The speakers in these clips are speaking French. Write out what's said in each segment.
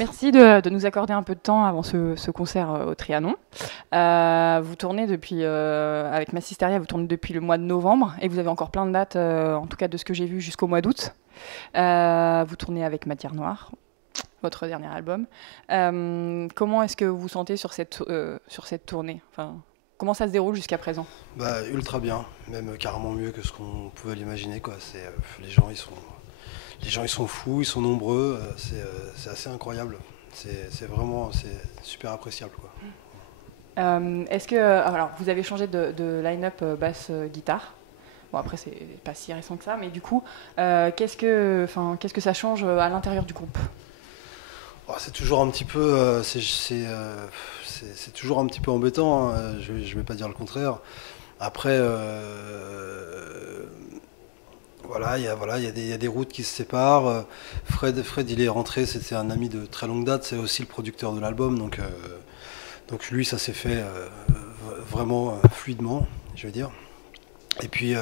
Merci de nous accorder un peu de temps avant ce concert au Trianon. Vous tournez depuis, avec Massisteria, vous tournez depuis le mois de novembre et vous avez encore plein de dates, en tout cas de ce que j'ai vu, jusqu'au mois d'août. Vous tournez avec Matière Noire, votre dernier album. Comment est-ce que vous vous sentez sur cette tournée? Enfin, comment ça se déroule jusqu'à présent? Bah, ultra bien, même carrément mieux que ce qu'on pouvait l'imaginer, quoi. Les gens ils sont fous, ils sont nombreux, c'est assez incroyable. C'est super appréciable, quoi. Est-ce que, alors, vous avez changé de line-up basse-guitare. Bon, après, c'est pas si récent que ça, mais du coup, qu'est-ce que ça change à l'intérieur du groupe? Oh, c'est toujours un petit peu, c'est toujours un petit peu embêtant, hein. Je vais pas dire le contraire. Après, il y a des routes qui se séparent. Fred, il est rentré, c'était un ami de très longue date, c'est aussi le producteur de l'album, donc lui, ça s'est fait vraiment fluidement, je veux dire. Et puis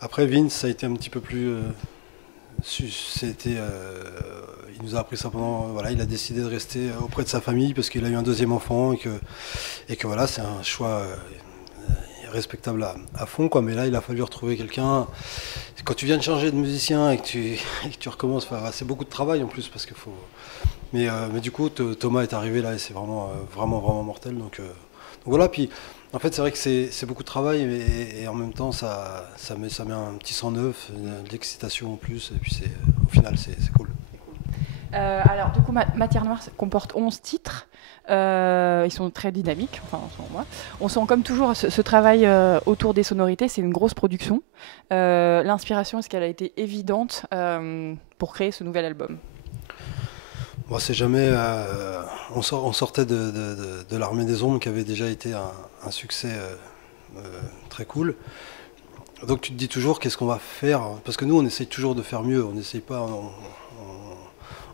après, Vince, ça a été un petit peu plus, il nous a appris ça pendant, voilà, il a décidé de rester auprès de sa famille parce qu'il a eu un deuxième enfant et que voilà, c'est un choix respectable à fond, quoi. Mais là, il a fallu retrouver quelqu'un. Quand tu viens de changer de musicien et que tu recommences, enfin, c'est beaucoup de travail en plus parce qu'il faut. Mais du coup, Thomas est arrivé là et c'est vraiment mortel. Donc voilà. Puis en fait, c'est vrai que c'est beaucoup de travail et en même temps, ça met un petit sang neuf, de l'excitation en plus. Et puis au final, c'est cool. Alors, du coup, Matière Noire comporte 11 titres. Ils sont très dynamiques, enfin, selon moi. On sent comme toujours ce travail autour des sonorités. C'est une grosse production. L'inspiration, est-ce qu'elle a été évidente pour créer ce nouvel album? Bon, c'est jamais. On sortait de l'Armée des Ombres qui avait déjà été un succès très cool. Donc tu te dis toujours qu'est-ce qu'on va faire, parce que nous on essaye toujours de faire mieux, on n'essaye pas,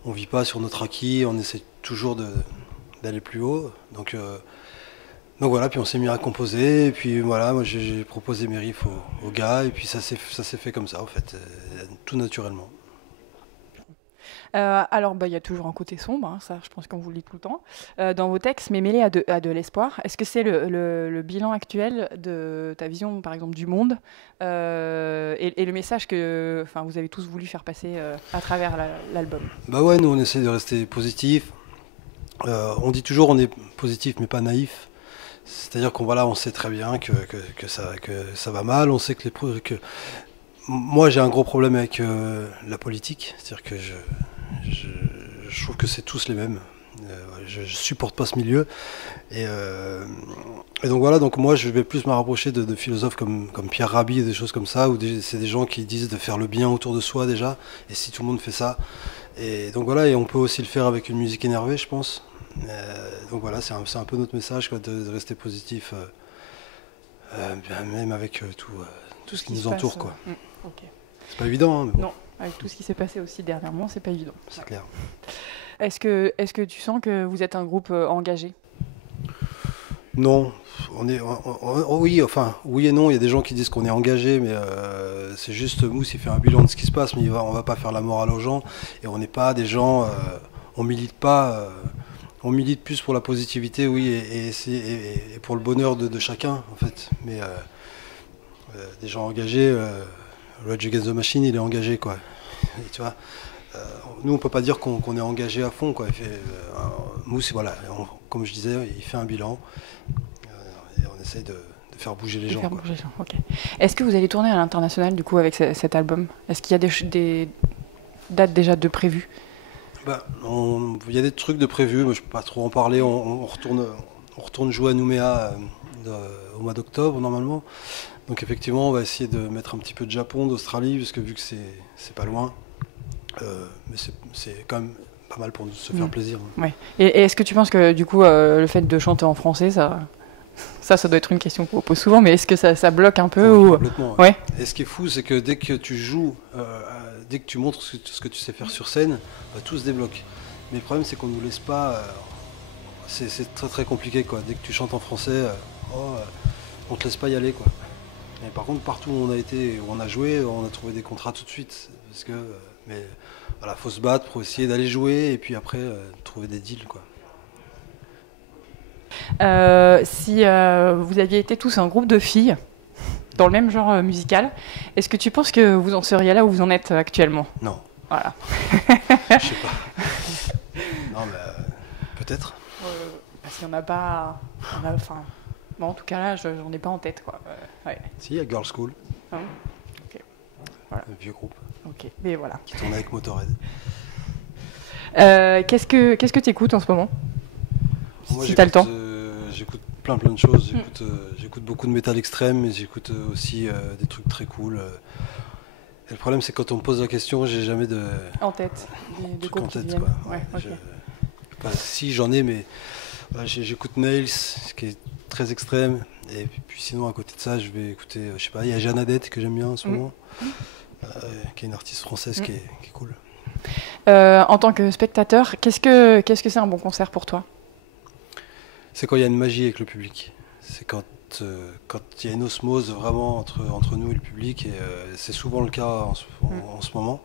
on vit pas sur notre acquis, on essaie toujours d'aller plus haut. Donc voilà, puis on s'est mis à composer, et puis voilà, moi j'ai proposé mes riffs aux gars, et puis ça s'est fait comme ça en fait, tout naturellement. Alors, il y a toujours un côté sombre, hein, ça je pense qu'on vous le dit tout le temps, dans vos textes, mais mêlé à de l'espoir. Est-ce que c'est le bilan actuel de ta vision, par exemple, du monde et le message que vous avez tous voulu faire passer à travers l'album? Bah ouais, nous on essaie de rester positif. On dit toujours on est positif mais pas naïf. C'est-à-dire on sait très bien que ça va mal, on sait que moi j'ai un gros problème avec la politique, c'est-à-dire que je trouve que c'est tous les mêmes. Je supporte pas ce milieu. Et donc voilà, donc moi je vais plus me rapprocher de philosophes comme Pierre Rabhi et des choses comme ça, où c'est des gens qui disent de faire le bien autour de soi déjà, et si tout le monde fait ça. Et donc voilà, et on peut aussi le faire avec une musique énervée, je pense. Donc voilà, c'est un peu notre message, quoi, de rester positif, même avec tout ce qui nous entoure, quoi. Okay. C'est pas évident, hein, mais bon. Non, avec tout ce qui s'est passé aussi dernièrement, c'est pas évident. C'est clair. Est-ce que tu sens que vous êtes un groupe engagé? Non, oui et non. Il y a des gens qui disent qu'on est engagé, mais c'est juste Mousse, il fait un bilan de ce qui se passe, mais on va pas faire la morale aux gens. Et on n'est pas des gens, on milite pas, on milite plus pour la positivité, oui, et pour le bonheur de chacun, en fait. Mais des gens engagés, Rage Against the Machine, il est engagé, quoi. Et tu vois. Nous, on peut pas dire qu'on est engagé à fond, quoi. Mousse, voilà, comme je disais, il fait un bilan et on essaye de faire bouger les gens. Bouger les gens, ok. Est-ce que vous allez tourner à l'international du coup avec cet album? Est-ce qu'il y a des dates déjà de prévues? Il y a des trucs de prévus, mais je peux pas trop en parler. On retourne jouer à Nouméa au mois d'octobre normalement. Donc effectivement, on va essayer de mettre un petit peu de Japon, d'Australie, parce que vu que c'est pas loin. Mais c'est quand même pas mal pour nous se faire plaisir. Ouais. Et est-ce que tu penses que du coup le fait de chanter en français, ça doit être une question qu'on pose souvent, mais est-ce que ça bloque un peu ou... Complètement. Ouais. Et ce qui est fou, c'est que dès que tu joues, dès que tu montres ce que tu sais faire sur scène, tout se débloque. Mais le problème, c'est qu'on nous laisse pas. C'est très très compliqué, quoi. Dès que tu chantes en français, on te laisse pas y aller, quoi. Et par contre, partout où on a été, où on a joué, on a trouvé des contrats tout de suite, mais voilà, faut se battre pour essayer d'aller jouer et puis après trouver des deals, quoi. Si vous aviez été tous un groupe de filles dans le même genre musical, est-ce que tu penses que vous en seriez là où vous en êtes actuellement? Non. Voilà. Je sais pas. Non, mais peut-être. Parce qu'il n'y en a pas. Enfin, bon, en tout cas là, j'en ai pas en tête, quoi. Ouais. Si, il y a Girls School. Ah bon, ok. Voilà. Un vieux groupe. Ok, mais voilà. Qui tourne avec Motorhead. Qu'est-ce que tu écoutes en ce moment? Moi, si tu as le temps. J'écoute plein de choses. J'écoute beaucoup de métal extrême, mais j'écoute aussi des trucs très cool. Et le problème, c'est que quand on me pose la question, j'ai jamais de en tête. Des trucs en groupes qui tête, quoi. Ouais, ok. Si j'en ai, mais voilà, j'écoute Nails, ce qui est très extrême. Et puis sinon, à côté de ça, je vais écouter, je sais pas, il y a Jeanne Adette que j'aime bien en ce moment, qui est une artiste française qui est cool. En tant que spectateur, qu'est-ce que c'est un bon concert pour toi? C'est quand il y a une magie avec le public. C'est quand il y a une osmose vraiment entre nous et le public. Et c'est souvent le cas en ce moment.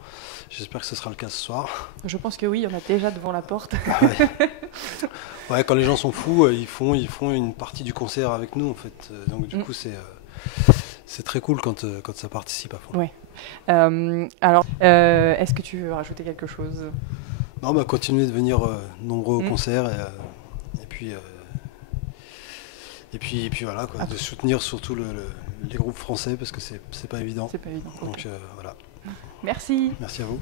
J'espère que ce sera le cas ce soir. Je pense que oui, il y en a déjà devant la porte. Ouais, quand les gens sont fous, ils font une partie du concert avec nous en fait. Donc du coup, c'est très cool quand ça participe à fond. Ouais. Alors, est-ce que tu veux rajouter quelque chose? Non, bah continuer de venir nombreux au concert et puis voilà, quoi, de soutenir surtout les groupes français parce que c'est pas évident. C'est pas évident. Donc voilà. Merci. Merci à vous.